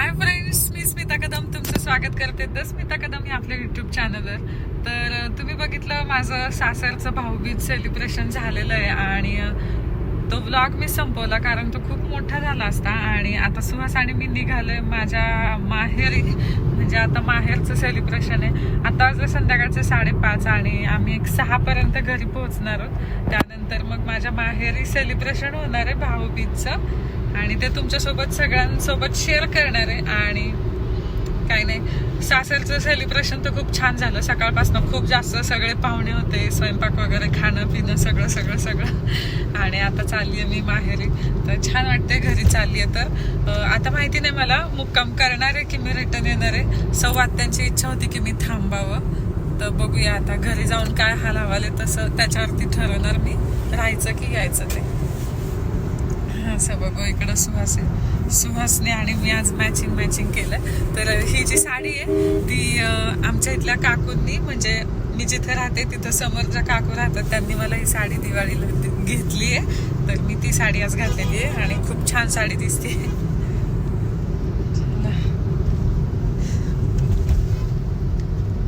हाय friends मी स्मिता कदम. तुमचं स्वागत करते. द स्मिता कदम या आपल्या युट्यूब चॅनलवर तर तुम्ही बघितलं माझं सासरचं भाऊबीज सेलिब्रेशन झालेलं आहे आणि तो ब्लॉग मी संपवला कारण तो खूप मोठा झाला असता आणि आता सुहास आणि मी निघालोय माझ्या माहेरी. म्हणजे आता माहेरचं सेलिब्रेशन आहे. आता आज संध्याकाळचे साडेपाच आणि आम्ही एक सहापर्यंत घरी पोहोचणार आहोत. त्यानंतर मग माझ्या माहेरी सेलिब्रेशन होणार आहे भाऊबीजचं. आणि ते तुमच्यासोबत सगळ्यांसोबत शेअर करणार आहे. आणि काही नाही सासरचं सेलिब्रेशन तर खूप छान झालं. सकाळपासून खूप जास्त सगळे पाहुणे होते स्वयंपाक वगैरे खाणं पिणं सगळं सगळं सगळं. आणि आता चालली आहे मी माहेरी. तर छान वाटते घरी चालली आहे तर. आता माहिती नाही मला मुक्काम करणार आहे की मी रिटर्न येणार आहे. सव्वात त्यांची इच्छा होती की मी थांबावं. तर बघूया आता घरी जाऊन काय हाल हवाले तसं त्याच्यावरती ठरवणार मी. राहायचं की यायचं ते. असं बघू इकडं सुहास सुहासने आणि मी आज मॅचिंग मॅचिंग केलं. तर ही जी साडी आहे ती आमच्या इथल्या काकूंनी म्हणजे मी जिथे राहते तिथं समोर ज्या काकू राहतात त्यांनी मला ही साडी दिवाळीला घेतली आहे. तर मी ती साडी आज घातलेली आहे आणि खूप छान साडी दिसते.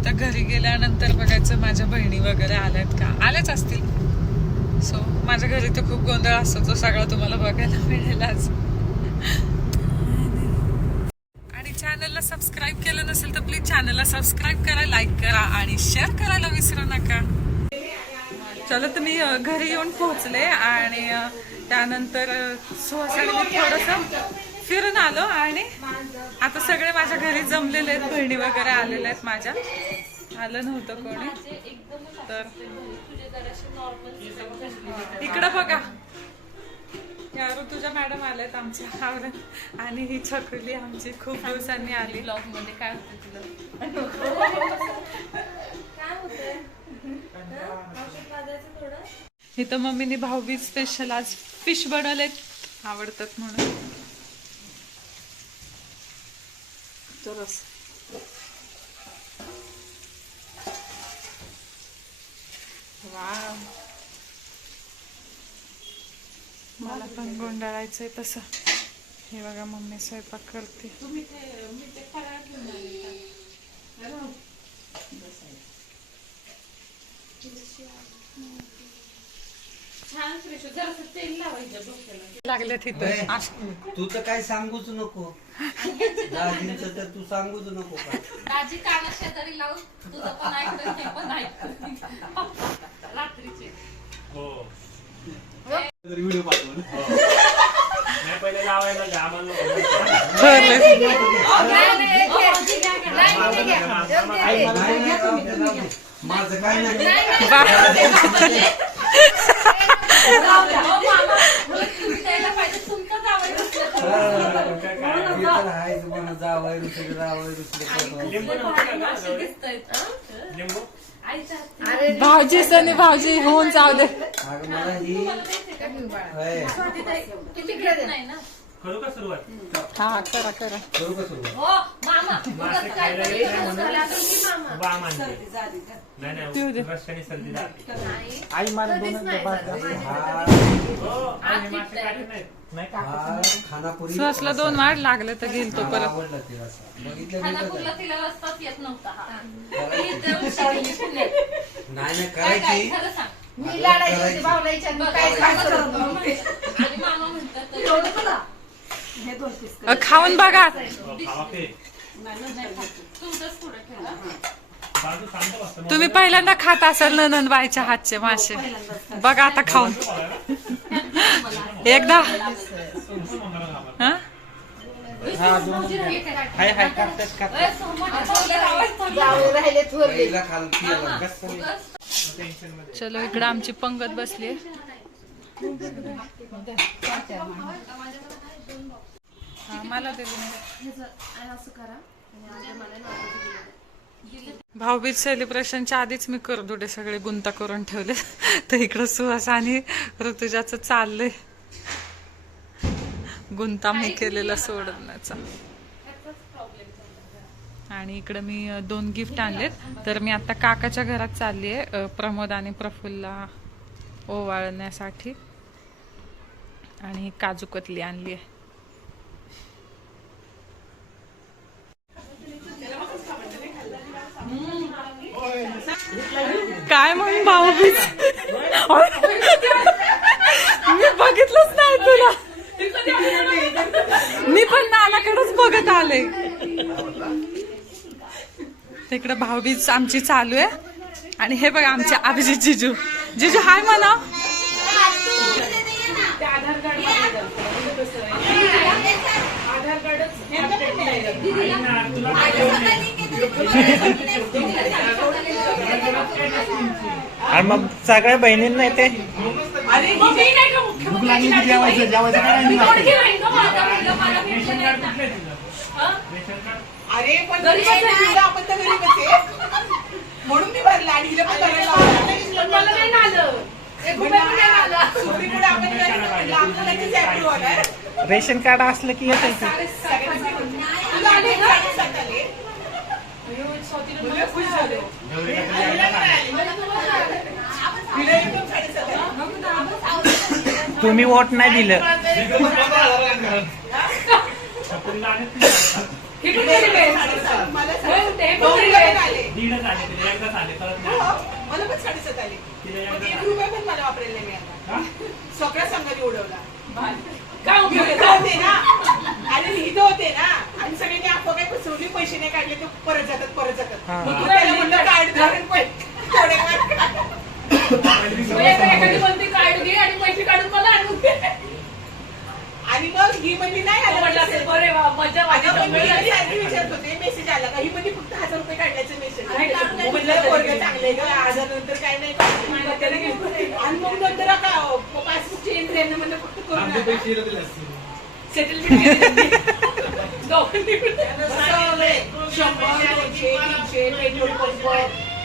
तर घरी गेल्यानंतर बघायचं माझ्या बहिणी वगैरे आल्यात का? आल्याच असतील. सो माझ्या घरी तर खूप गोंधळ असतो तो सगळा तुम्हाला बघायला मिळेलच आणि चॅनलला सबस्क्राईब केलं नसेल तर प्लीज चॅनलला सबस्क्राईब करा लाईक करा आणि शेअर करायला विसरू नका. चला तर मी घरी येऊन पोहोचले आणि त्यानंतर सुहासाने थोडस फिरून आलो आणि आता सगळे माझ्या घरी जमलेले आहेत बहिणी वगैरे आलेल्या आहेत माझ्या. आलं नव्हतं कोणी. तर इकडं बघा. या ऋतुजा मॅडम आल्यात आमच्या आवडत आणि ही छकुली आमची खूप दिवसांनी आली. ब्लॉगमध्ये काय होतं तुला? इथं मम्मीने भाऊबीज स्पेशल आज फिश बनवलेत. आवडतात म्हणून. तरच वाव. मला पण गोंधळायचंय तसं हे बघा मम्मी स्वयंपाक करते छान फ्रेश जरासं तेल लावायचं डोक्याला लागले तिथं तू तर काय सांगूच नको दाजींचं तर तू सांगूच नको का दाजी काना शेजारी लावून तुझं पण ऐकलं ते पण ऐकलं व्हिडिओ पाठवून नाही पहिले लावायला. माझं काय नाही हे जावं दुसरं जावं दुसरं लिंबू? भाऊजी सनी भाऊजी होऊन जाऊ दे. अगं मला ही होय. नाही ना. करू का सुरुवात? हा करा करा. करू का सुरुवात? हो मामा मासे खायला येत नाही म्हणून बा मानते नाही पिऊ दे. नाही. रस्त्याने सर्दी जाते हा. हो आणि मासे नाहीत खानापुरी सुहासला दोन वाढ लागले तर घेईल तो परत. आवडला ते रस्सा बघितलं नाही खानापूरला का तिला रस्ताच येत नव्हता हा. करायची. ती जाऊन शिकली. पुण्यात. नाही नाही काय काय? करायची. खरं सांग. मी लाडायची होती करायची. भावलाईच्या आणि बघ, काय काय काय करत करत नव्हते. आणि मामा म्हणतात तर- एवढं तुला? हे दोन पीस कर. अ, खाऊन बघा. तुमचंच पुढे ठेवा. तुम्ही पहिल्यांदा खात असाल ननंद बाईच्या हातचे मासे. बघा आता खाऊन. एकदा. चलो इकडं आमची पंगत बसली मला भाऊबीज सेलिब्रेशनच्या आधीच मी करदुडे सगळे गुंता करून ठेवले तर इकडं सुहास आणि ऋतुजाचं चाललंय. गुंता मी केलेला सोडण्याचा. आणि इकडं मी दोन गिफ्ट आणलेत. तर मी आता काकाच्या घरात चालली आहे प्रमोद आणि प्रफुल्ला ओवाळण्यासाठी. आणि ही काजू कतली आणली आहे भाऊबीज मी बघितलंच नाही तुला. मी पण नानाकडेच बघत आले. तिकडे भाऊबीज आमची चालू आहे. आणि हे बघा आमचे अभिजित जिजू. जिजू हाय म्हणा. आणि मग सगळ्या बहिणींना येते अरे पण आपण तर म्हणून मी भरला आणि हिला पण भरायला. रेशन कार्ड असलं की येते तुम्ही वोट नाही दिलं. मला पण आले. हो, मला पण साडेसात आले. पण एक रुपया पण मला वापरायला मिळाला. सगळ्या संघाने उडवला. इथं होते ना आणि इथं होते ना आणि सगळ्यांनी आपण काही फसवली पैसे नाही काढले ते परत जातात परत जातात हा. मग त्याला म्हणलं कार्ड धरून पैसे थोडेफार काढ. एखादी म्हणते कार्ड घे आणि पैसे काढून मला आणून दे आणि मग ही म्हणजे नाही आलं. म्हटलं. असेल, बरे वा, मजा माझी अगं, पण मी जमली. आधी आधी विचारत होते मेसेज आला का? ही म्हणजे फक्त हजार रुपये काढण्याचा मेसेज पोरगं चांगलंय ग हजार नंतर काय नाही. त्याला. आणि मग नंतर का पासबुक चेंज झालं म्हणलं फक्त करून सेटलमेंट दोघांनी शंभर दोनशे तीनशे पेट्रोल पंप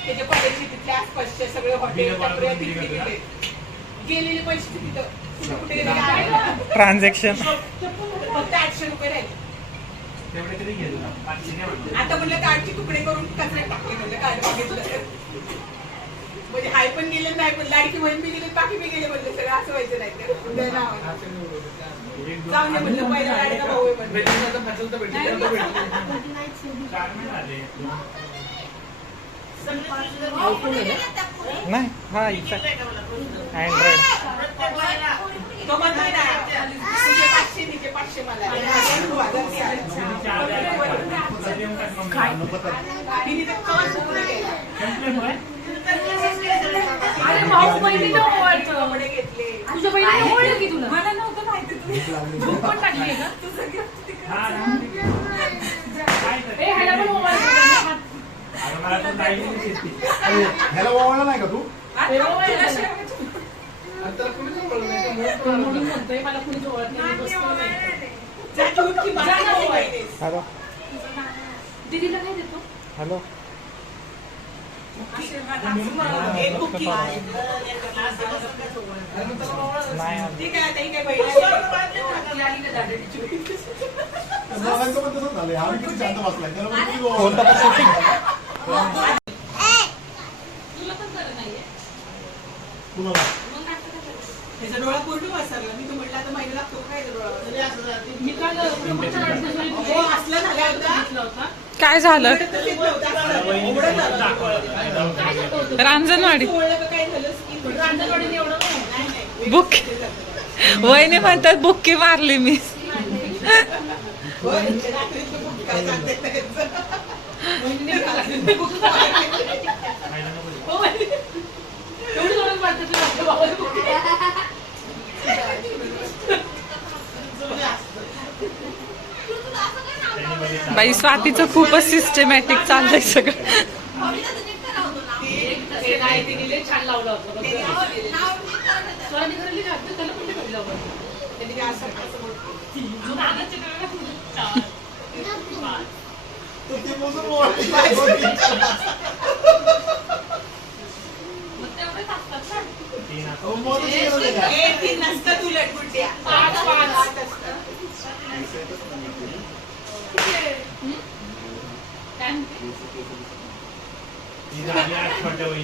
त्याच्या कॉलेजचे तिथल्या आसपासचे सगळे हॉटेल गेलेले पैसे तिथं. ट्रान्झॅक्शन फक्त आठशे रुपये राहिले. आता म्हणलं कार्डचे तुकडे करून कचऱ्यात टाकले म्हणलं कार्ड मागितलं म्हणजे हाय पण गेले नाही पण लाडकी बहीण बी गेले बाकी बी गेले म्हणलं सगळं असं व्हायचं नाही तर. दे म्हणलं पहिला लाडका भाऊ आहे म्हणलं. नाही हा इच्छा अँड्रॉइड तो तुझे तू ती. अरे भाऊ बहिणीला ओवाळतं कपडे घेतले तुझ्या बहिणीने ओवाळलं की तुला? मला नव्हतं माहिती भूक पण टाकली का? ए ह्याला ओवाळला नाही का तू. हॅलो. दीदीला काय देतो. हॅलो. ही. कोणता त्याचा डोळा मी तो म्हटलं आता महिना लागतो काय डोळा हो असलं झालं होता. काय झालं? रांजणवाडी. बुक वहिनी म्हणतात बुक्की मारली मी. बाई स्वातीचं खूपच सिस्टमॅटिक चाललंय सगळं. तर ते मोजून म्हणते?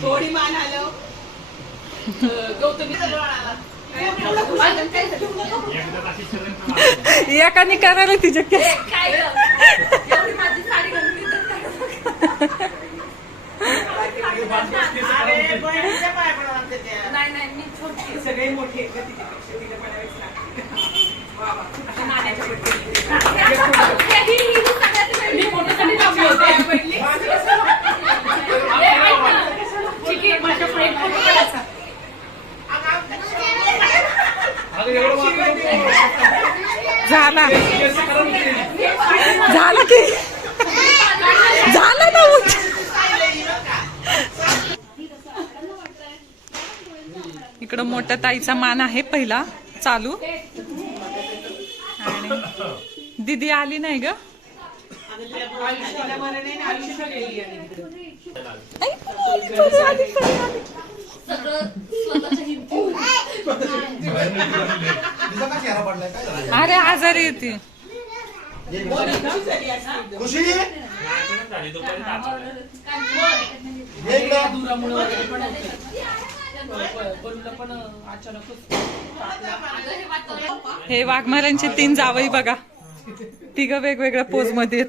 थोडी मान हलव गौतमी एकाने करायला तिच्या काय गं? एवढी माझी साडी घालून इथं काय? अरे बहिणीच्या मी ठीक आहे, झाला झालं की झालं ना उठ. इकडं मोठ्या ताईचा मान आहे पहिला. चालू. आणि दीदी आली नाही ग. अरे आजारी येते? खुशी? हे वाघमारांचे तीन जावई बघा. तिघ वेगवेगळ्या पोजमध्ये.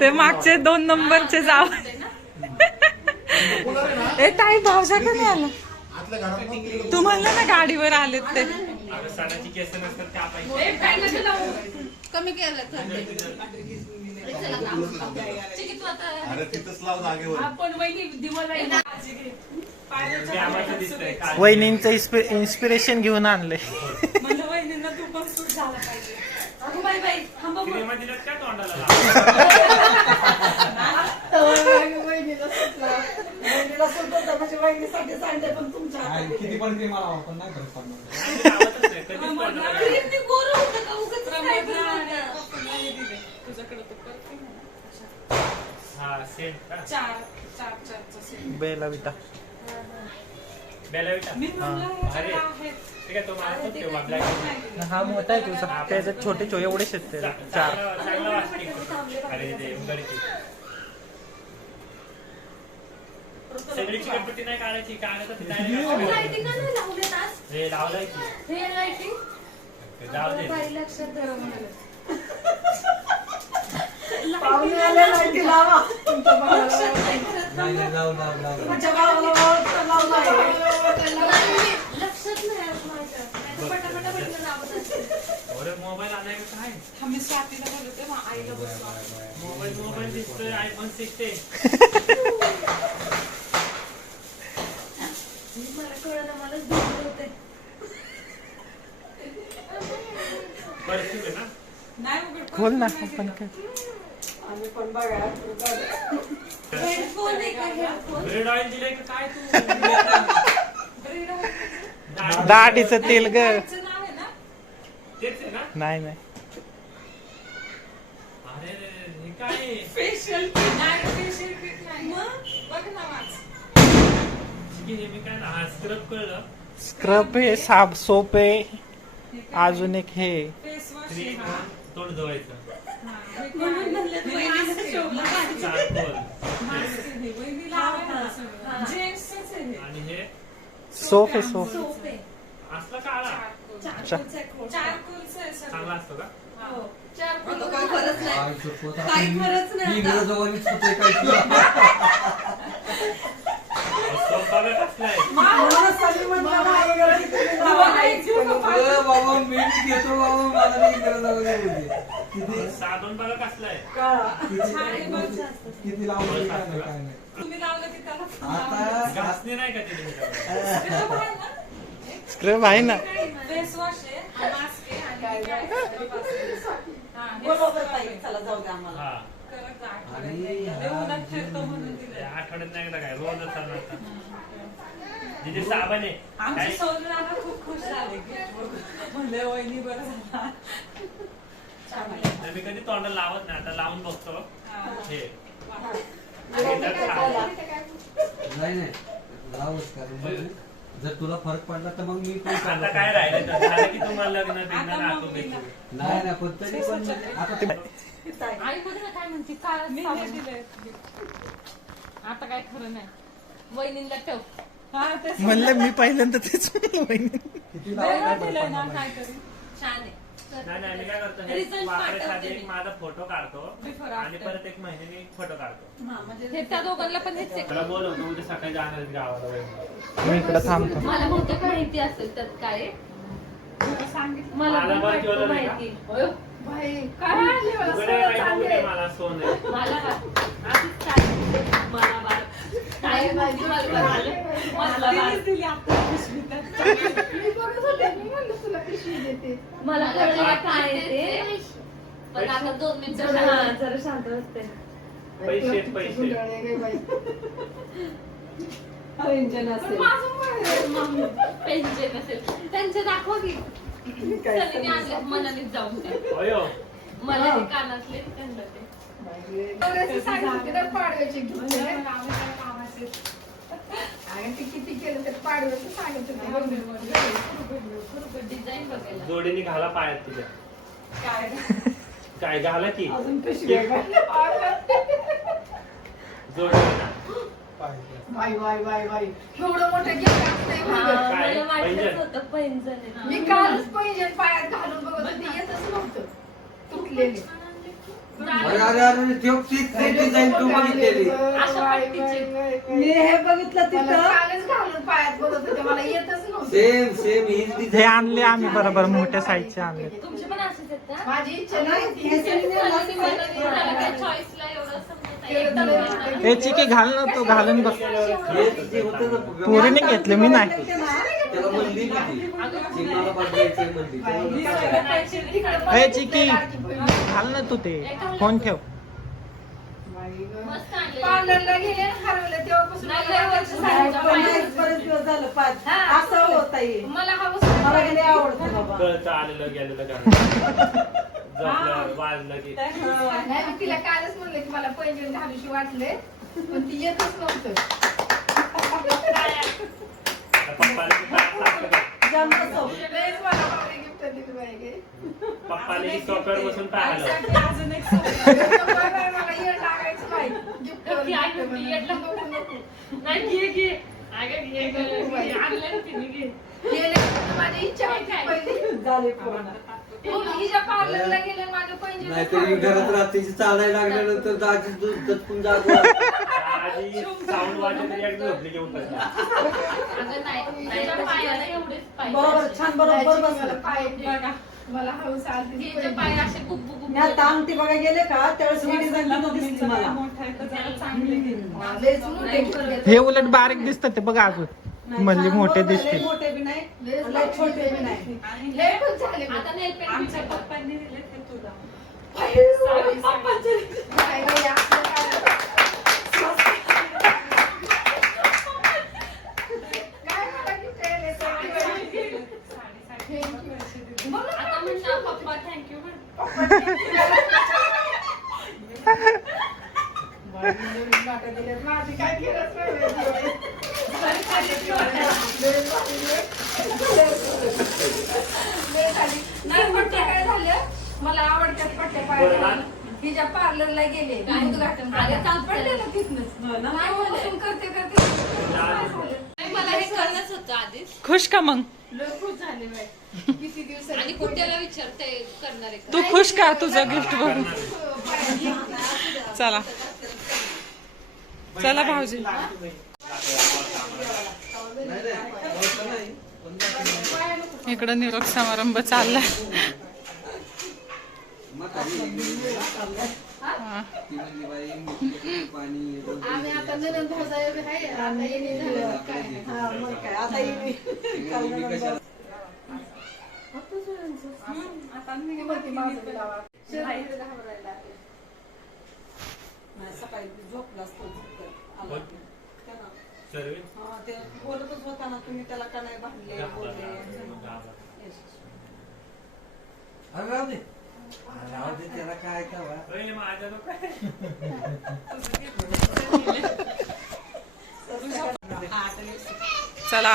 ते मागचे दोन नंबरचे जाव ए ताई भावजा आला? ना तू म्हणलं ना गाडीवर आलेत ते. कमी केलं अरे तिथंच लाव जागेवर आपण वहिनी दिवाला येणार. ते आम्हाला दिसतंय काल. वहिनींचं इन्स्पि- इन्स्पिरेशन घेऊन आणलंय म्हणलं वहिनींना तू पण सूट झाला पाहिजे अगं बाई, बाई, थांबा बरं. क्रीम दिलं का तोंडाला लावून? किती पण ते मला पण नाही फरक पडणार नाही लावतच नाही. कधीच तोंडाला लावत नाही. किती गोरं होतं का? उगाच काय बोलणं. तुझ्याकडे तो? हा सेंट का चार चार चारचा set. बेला विटा बेलाविटा? मी म्हणलं अरे ह्याच्याकडे आहेत. ठीक आहे तो मला खूप ठेवा ब्लॅक हा मोठा आहे तुझा त्याच्यात छोटे छोटे एवढेच आहेत ते चार. चांगला चांगला वाटते. अरे ते उंदरची. सगळी चिकटपट्टी नाही काढायची काढायचं ते direct लाईटिंग का नाही लावल्यात आज? हे लावलंय की. हे लाईटिंग? जाऊ दे. बाई लक्षात धरा म्हणाले. मोबाईल आणाय काय हा, मी स्वातीला आईला मोबाईल मोबाईल दिसतोय आयफोन सिक्स मला कळलं मलाच भीती होते. परफ्यूम आहे ना. नाही उघड खोल ना perfume आपण माहिती काय हेडफोन आहे का हेडफोन? रेड ऑइल दिलंय का काय तू? दाढी- दाढीचं तेल ग. का? त्याचं नाव आहे ना? तेच आहे ना? नाही नाही. अरे रे रे, हे काय? आहे? फेशियल नाही फेशियल किट नाही. बघ ना वाच ठीक आहे, हे मी काय ना हा स्क्रब कळलं. स्क्रब आहे साप सोप आहे. अजून एक हे. फेस वॉश क्रीम तोंड धुवायचं. म्हणून म्हणलं तू वहिनीचं शोभलं पाहिजे. चारकोल जेंट्सच आहे हे. आणि हे सोप आहे सोप सोप आहे. असलं काळा चारकोलचं आहे खोड. चारकोलचं आहे सगळं. चांगला असतो का हो. चारकोल आता काय खरंच नाही. काय खरंच नाही आता. इंग्रजवानीच होतंय काय तुला? सोप बघा कसला आहे अरे बाबा मी घेतो बाबा मला नाही इंग्रजवानी होते. किती साबण बघा कसला आहे किती किती लावलं काय नाही काय नाही तुम्ही लावलं की त्याला आता घासणे नाही का ते तुमच्याकडे? स्क्रब आहे ना फेस वॉश आहे हा मास्क आहे आणि हे काय scrub असतं. हा, हे बरोबर scrub ताई, आहे. चला जाऊ द्या आम्हाला हा करत जा आठवड्यात नाही एकदा काय साबण आहे आमचे काय? सोनराला खूप खुश झाले म्हणले वहिनी बरं झाला तर मी कधी तोंडाला लावत नाही आता लावून बघतो हा. नाही नाही लावच कारण बघू. जर तुला फरक पडला तर मग मी पण आता चालू काय. राहिलं? तर झालं की तुम्हाला लग्न आता. नाही नाही पण तरी पण आता ते आई बघ ना काय म्हणते साबण. दिलंय. आता काय खरं नाही. वहिनीला ठेव. हा, तेच म्हणलं मी पहिल्यांदा तेच म्हणलं वहिनी. किती लावलं? ना छान आहे. नाही नाही मी काय करतो हे Result पाठवते एक. माझा फोटो काढतो Before, आणि after. परत एक महिन्याने फोटो काढतो हे त्या दोघांना पण हेच आहे मला बोलवतो उद्या सकाळी जाणार आहेत गावाला वैभव. मी इकडे थांबतो मला बहुतेक माहिती असेल त्यात काय आहे. मला मला पण पण वाटतं ठेवलं नाही का? माहिती बाई, काय मला उघडे सगळं काही बघू चांगलं दे आहे. मला सोन आहे मला आधीच काय मला मला कळलं काय आहे ते. पण आता दोन मिनिटं हा, जरा शांत बसते. पैसे पैसे. पैंजण असेल. पेन्शन असेल. त्यांचे दाखवा की. आणले. मनानेच जाऊन होयो मला कानातले त्यांना ते पाडव्याचे. ते किती केलं तर पाडव्याचं. डिझाईन बघायला जोडीने घाला पायात तुझ्या काय काय घाला की अजून पिशवी आहे का? जोडीने ना. बाई बाई बाई बाई एवढं मोठं गिफ्ट असतंय हा. काय? पैंजण? मी कालच पैंजण पायात घालून बघत होते येतच नव्हतं तुटलेले अरे अरे अरे ठेव तीच डिझाईन तू बघितलेली अशा पट्टीचे. मी हे बघितलं तिथं. कालच घालून पायात बघत होते मला येतच नव्हतं. सेम सेम हीच हे डिझाईन आणले आम्ही बरोबर मोठ्या साईजचे आणले. तुमचे पण असेच आहेत का? हे चिकी घाल ना तू घालून बघ. होतं ना पोरीने घेतले मी नाही? त्याला म्हणली मी ती ती मला पाठवायची म्हणली हे चिकी घाल ना तू ते. फोन ठेव. मस्त आणलेलं. पार्लरला गेले आणि हरवलं तेव्हापासून नाही, मला लय वर्ष झाली. पायात- बरेच दिवस झालं पाच. हा. असं होता येईल मला हवस मला गेले आवडतं बाबा. कळतं आलेलं गेलेलं गाणं जपलं वाजलं की. नाही मी तिला कालच म्हणलं की मला पैंजण घालूशी वाटले पण ती येतच नव्हतं. की सोप्यावर बसून अजून एक नाही पहिली. झाले पूर्ण. मग हिच्या पार्लरला गेले माझं पैंजण नाहीतरी घरात रात्रीची चालायला लागल्यानंतर दाजी दूध दचकून जागो. आधी साऊंड वाजले तरी एक झोपली घेऊन बसली. अगं, नाही. तिच्या पायाला एवढेच पाय. बरोबर छान बरोबर मला बसलं. पाय बघा. मला हौस आली तिचे पाय असे गुब्बू गुब्बू मी आता आमटी बघा गेले का? त्यावेळेस ही डिझाईन मम्मीला दिसली मम्मीचं मला. मोठा आहे तर जरा चांगली घे. लयच मोठे घेतले. हे उलट बारीक दिसतात ते बघा अजून. म्हणजे मोठे लय दिसतील. मोठे बी नाही लयच लय छोटे बी नाही. आणि लय खुश झाले मी. आता नेल पेंट आमच्या पप्पांनी दिले ते तुला. काय बाई, असलं काय? काय मला gift आहे, लय चांगली बाई. आता म्हणलं पप्पा थँक्यू म्हण बाई, नवीन लाटा दिल्यात. माझी काय केलंच नाही बाई. लय भारी, लय भारी. नाही पट्ट्या काय झाल्या मला आवडतात पट्ट्या पायाला तिच्या पार्लरला गेले उद्घाटन अगं, चालतं. पडले ना तिथनंच नाही बसून करते करते मला हे करणंच होतं आधीच खुश का मग खुश झाले बाई किती दिवसांनी आणि कुठल्याला विचारते करणार आहे? तू खुश का तुझं गिफ्ट बघून? चला. चला भाऊजी. इकडं निरोप समारंभ चाललाय. हा. पाणी आम्ही आता सकाळी झोपला बोलतच होता ना तुम्ही त्याला का नाही भांडले बोलले त्याला काय नको काय? चला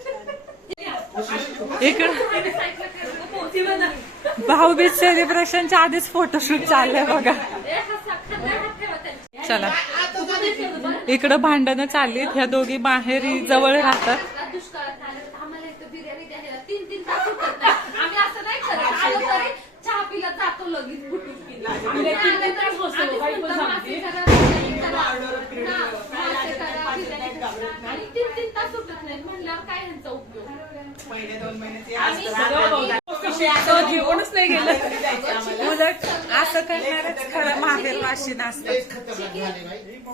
इकडं भाऊबीज सेलिब्रेशनच्या आधीच फोटोशूट चाललंय बघा. चला. इकडं भांडणं चालली ह्या दोघी बाहेर जवळ राहतात. म्हणल्यावर काय ह्यांचा उपयोग? पहिले दोन महिन्याचे घेऊनच नाही गेलं. उलट असं करणारच खरं माहेर वाशी असतात.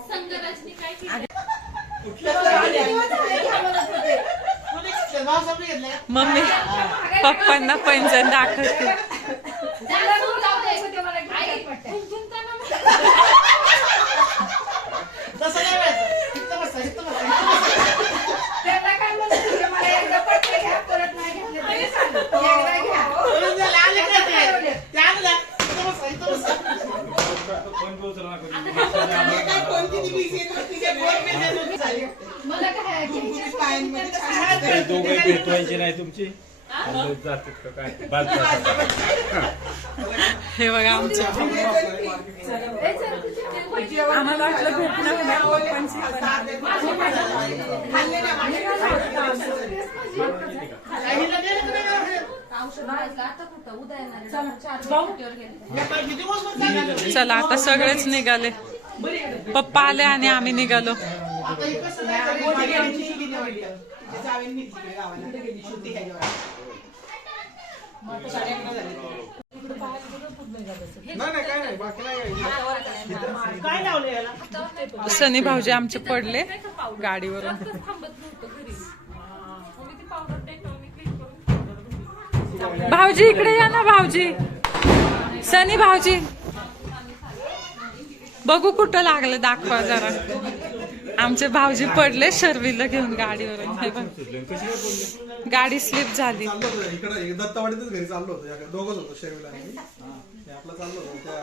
संघराजनी काय केलं? मम्मी पप्पांना पैंजण दाखवते त्याला दूर जाऊ दे. आई, झुंझुनताना मग काय कोणती ती busy आहे तर तिच्या दोन महिन्यात झाली. मला काय घ्यायची पायांमध्ये छान ते दोघे भेटवायचे नाही तुमची. हे बघा आमच्या आम्हाला वाटलं भेटणं चला आता सगळेच निघाले. पप्पा आले आणि आम्ही निघालो. सनी भाऊजी आमचे पडले गाडीवरून. भाऊजी इकडे या ना भाऊजी सनी भाऊजी बघू कुठं लागलं दाखवा जरा आमचे भाऊजी पडले शर्वीला घेऊन गाडीवरून हे बघ गाडी स्लिप झाली दत्तावाडीतच घरी चाललो होतो या- दोघंच होतो शर्मिला आणि मी. मी आपलं चाललो होतो त्या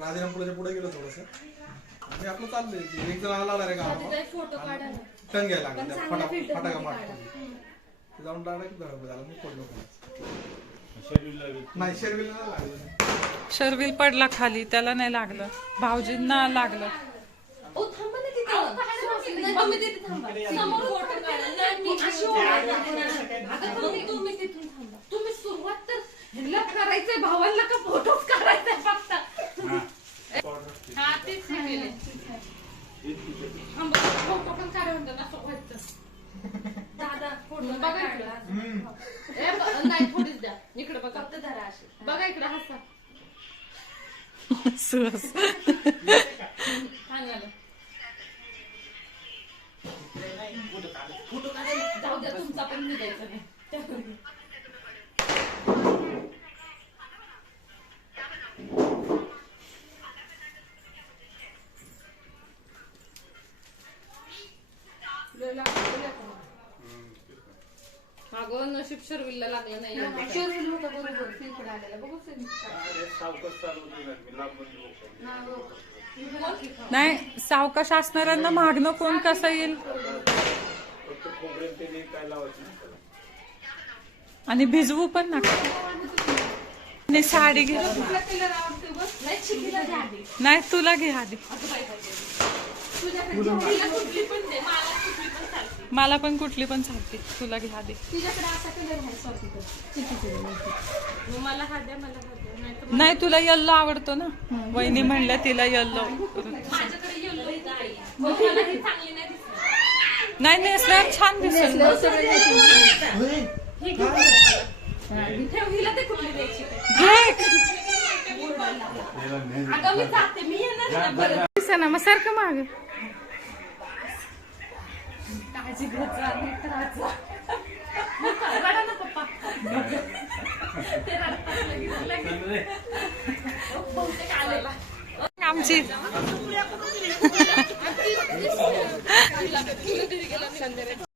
राजारामपुराच्या पुढे गेलो थोडस आणि आपलं चाललंय एक जण आला रे गावाला फोटो काढा ना. टंग घ्यायला लागला त्या फटा फटाका मारतो जाऊन डायरेक्ट झाला मी पडलो. नाही शर्विल पडला खाली त्याला नाही लागलं. भाऊजींना लागलं. तुम्ही सुरुवात तर ह्यांना करायचंय भावांना का फोटोच फक्त? हा तेच फोटो पण म्हणतो ना. दादा फोटो बघा इकडं. ए, ब- नाही थोडीच द्या इकडे बघा फक्त धरा अशी बघा इकडे हसा. छान झालं. जाऊ द्या तुमचा पण निघायचं नाही अगं नशीब शर्विलला लागलं नाही शर्विल होता बरोबर तिकडे आलेला बघू नाही. सावकाश असणाऱ्यांना मागणं कोण कसं येईल? आणि भिजवू पण नका. आणि साडी घे. नाही नाही तुला घे आधी. मला पण कुठली पण चालते. तुला घे आधी तुझ्याकडे असा कलर आहे स्वातीकडे चिकीकडे मग मला हा द्या मला हा द्या. नाही तुला येल्लो आवडतो ना. वहिनी म्हणल्या तिला येल्लो. माझ्याकडे येलो इथं आहे. मग मला हे चांगली नाही नेसल्यावर छान दिसेल. घे ना मग सारखं मागे. काळजी घेत जा नीट राहत जा. रडा ना पप्पा. ते रडतात लगेच लगेच. बहुतेक आलेला आमची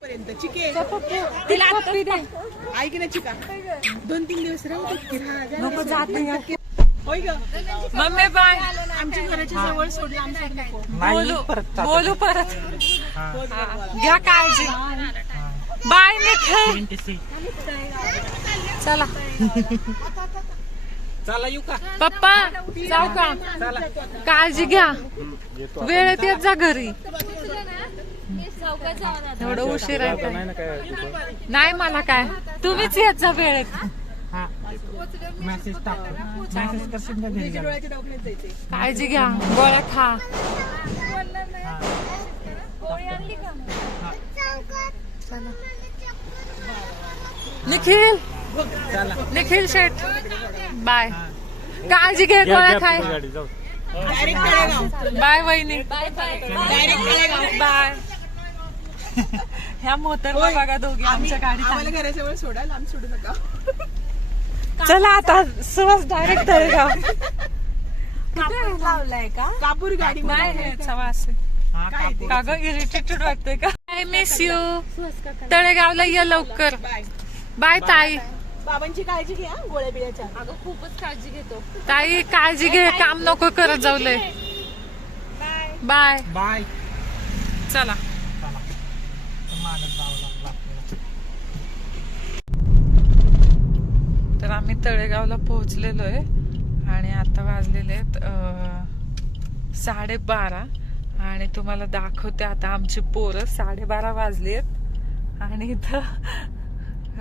पर्यंत चिके तिला पप्पी दे. ऐक ना चिका. दोन तीन दिवस राहू. हा, जात नाही मम्मी बाय. आमच्या घराच्या जवळ सोडलं आमच्या नको बोलू. बोलू परत. घ्या काळजी. बाय निखिल. चला. चला येऊ का? पप्पा जाऊ का? काळजी घ्या. वेळेत येत जा घरी. एवढं उशीर आहे. नाही मला काय. तुम्हीच येत जा वेळेत हा. काळजी घ्या. गोळ्या खा. निखिल. निखिल शेठ. बाय. काळजी घे गोळ्या खाय. बाय वहिनी. बाय. ह्या मोतरला बघा दोघी आमच्या गाडीत घराजवळ सोडा लांब सोडू नका. चला आता सहज डायरेक्ट तळेगाव. लावलाय का कापूर गाडी नाही. हा, कापूर. का ग इरिटेटेड वाटतंय का? आय मिस यू तळेगावला ये लवकर. बाय. बाय ताई. बाबांची काळजी घ्या गोळ्या बिळ्याच्या. अगं खूपच काळजी घेतो. ताई काळजी घे काम नको करत जाऊलय बाय. बाय. चला. तर आम्ही तळेगावला पोहोचलेलो आहे आणि आता वाजलेले आहेत साडेबारा. आणि तुम्हाला दाखवते आता आमची पोरं. साडेबारा वाजली आहेत आणि इथं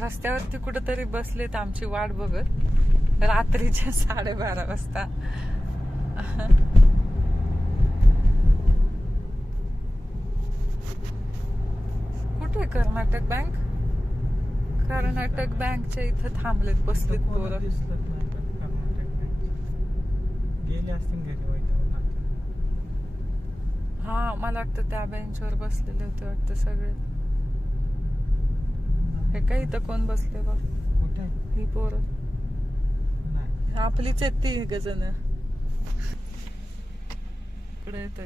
रस्त्यावरती कुठंतरी बसलेत आमची वाट बघत. रात्रीच्या साडेबारा वाजता. कुठे कर्नाटक बँक? कर्नाटक बँकच्या इथं थांबलेत बसलेत पोरं. गेले असतील. हा मला वाटतं त्या बेंचवर बसलेले होते वाटतं सगळे. हे काय इथं कोण बसले बघ? कुठे? ही पोरं. आपलीच आहेत ती गजन. इकडे येत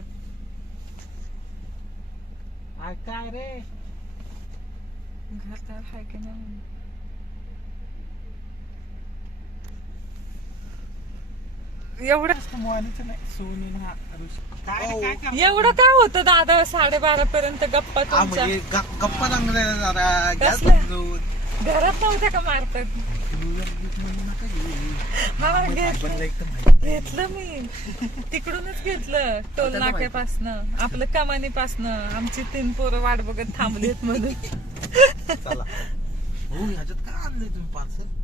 आ, काय रे? घरदार हाय की नाही? एवढं नाही सोनी हा? एवढं काय होतं दादा? साडेबारा पर्यंत गप्पा तुमच्या. गप्पा चांगल्या जरा? समजून. घरात नव्हत्या का मारतात? हा घेतलं. घेतलं मी. तिकडूनच घेतलं टोल नाक्यापासनं. आपलं कमानीपासनं. आमची तीन पोरं वाट बघत थांबलीत म्हणून. चला. हो ह्याच्यात काय आणलंय तुम्ही पार्सल